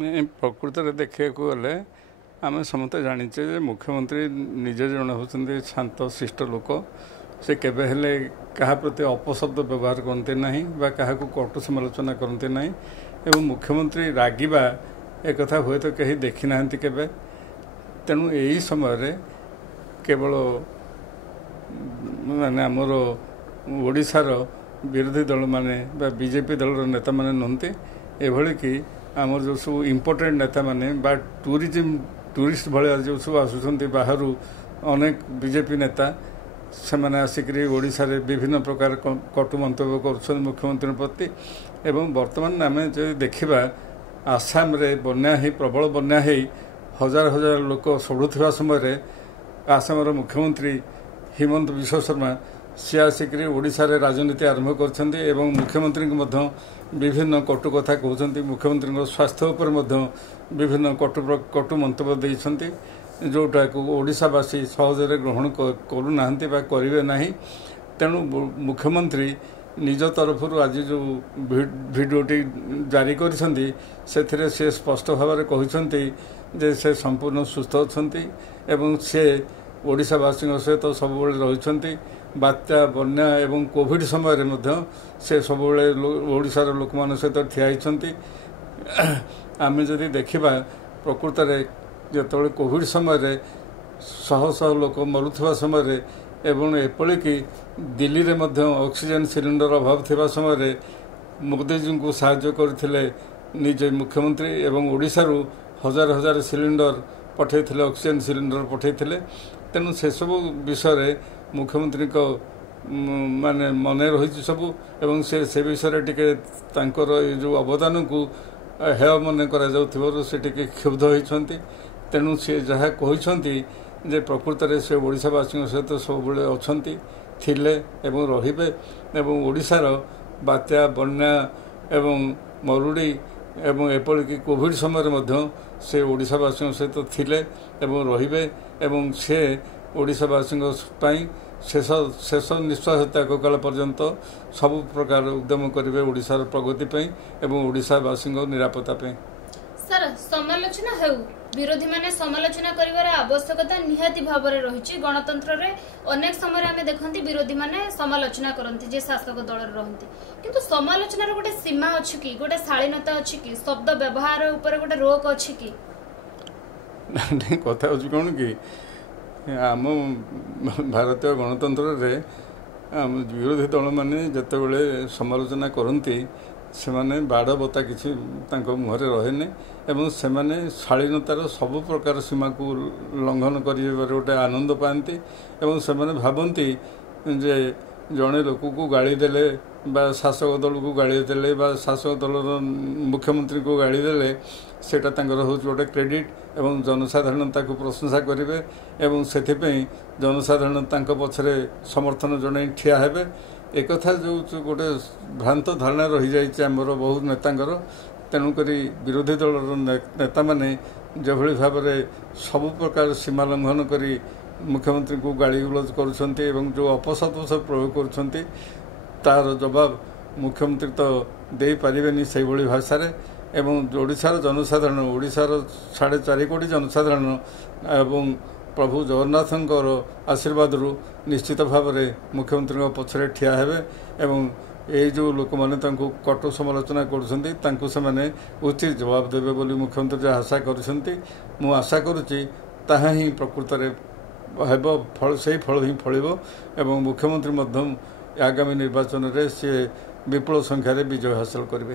प्रकृत में देखा गले आम समस्त जाचे मुख्यमंत्री निजे जड़े होती शांत शिष्ट लोक से केबे हेले क्या प्रति अपशब्द व्यवहार करते ना क्या कटु समालोचना करते ना एवं मुख्यमंत्री रागिबा एक हुए तो कहीं देखी ना केबे तेणु यही समय केवल माने आमर ओडिशार विरोधी दल माने बीजेपी दलर नेता माने नहंती एभली कि आमर जो सब इम्पोर्टेंट नेता माने बा टूरिस्ट भाया जो सब आसुंच बाहर अनेक बीजेपी नेता से मैंने आसिक ओडिशा रे विभिन्न प्रकार कटु मंतव्य कर मुख्यमंत्री प्रति एवं वर्तमान आम जो देखा आसाम रे बन्या ही प्रबल बन्या ही हजार हजार लोक सड़ुवा समय आसाम मुख्यमंत्री हिमंत विश्व शर्मा सी आसिक ओडिशा रे राजनीति आरंभ कर मुख्यमंत्री विभिन्न कटु कथा कहते मुख्यमंत्री स्वास्थ्य उपर विभिन्न कटु मंतव्य देते जोटा को ओडिशावासी सहजरे ग्रहण करूना करेंगे ना तेणु मुख्यमंत्री निज तरफ आज जो भिडियोटी जारी कर से स्पष्ट भाव में कहते से संपूर्ण सुस्थ अच्छा से ओडिशावासी सहित सब रही बात्या बन्या एवं कोविड समय से सब ओडिशार लोक मान सहित ठिया आम जदि देखा प्रकृत में जो कोविड समय शह शह लोक मरुवा समय एवं एपली कि दिल्ली में ऑक्सीजन सिलिंडर अभाव थिबा समय मोदी जी को साहाय्य करथिले निजे मुख्यमंत्री एवं ओडिशारू हजार हजार सिलिंडर पठेइथिले ऑक्सीजन सिलिंडर पठेइथिले तेणु से सब विषय मुख्यमंत्री को माने मन रही सब एवं से विषय टिके तांकर जो अवदान को हेय मन कर से टिके क्षुब्ध होती तेणु सी जहाँ कहते जे प्रकृत में से ओडिशावासी सहित सब अच्छा थिले एवं रहिबे एवं ओडिशार बात्या बन्या एवं मरुड़ी एवं एपल कि कोविड समय से ओडिशावासी सहित थिले एवं रहिबे एवं से ओडिशावासी शेष निश्वास त्याग काल पर्यंत सब प्रकार उद्यम करेंगे ओडिशार प्रगति एवं ओडिशावासी निरापत्ता सर समालोचना हो विरोधी माने समालोचना करिवार आवश्यकता निहाती भाव में रही गणतंत्र रे अनेक समय आम देखते विरोधी माने समालोचना करती जे शासक दल रहती किंतु समालोचनार गोटे सीमा अच्छी कि गोटे शालीनता अच्छी कि शब्द व्यवहार उपर गोटे रोक अच्छी कि कथा हूँ कौन कि आम भारतीय गणतंत्र रे विरोधी दल माने जितेबले समालोचना करती से माने बाड़ बता किसी मुहर रहे एवं से माने शालीनतार सब प्रकार सीमा को लंघन कर गोटे आनंद पाती एवं से माने भावती जे जड़े लोक को गाड़ी देले बा शासक दल को गाड़ी देले बा शासक दलर मुख्यमंत्री को गाड़ी देले सेटा तांकर हूँ गोटे क्रेडिट एवं जनसाधारण को प्रशंसा करेंगे एवं से जनसाधारण पछरे समर्थन जन ठिया हेबे एक जो गोटे भ्रांत धारणा रही जाइए आमर बहुत नेतांकर तेणुक विरोधी दल नेता माने जो भाव में सब प्रकार सीमा लंघन कर मुख्यमंत्री को गाड़ी गुलज कर जो अपशब्द प्रयोग कर तार जवाब मुख्यमंत्री तो दे पारे से भाषा एवं ओडिशार जनसाधारण ओडिशार 4.5 कोटी जनसाधारण एवं प्रभु जगन्नाथंकर आशीर्वाद निश्चित भाव में मुख्यमंत्री पछरे ठिया हेबे एवं ये जो लोक मैंने कटु समालोचना कर उचित जवाब देवे बोली मुख्यमंत्री जहाँ आशा कर आशा करुच्ची ताहा ही प्रकृत में फल से फल ही फल एवं मुख्यमंत्री आगामी निर्वाचन में सी विपुल संख्यार विजय हासिल करेंगे।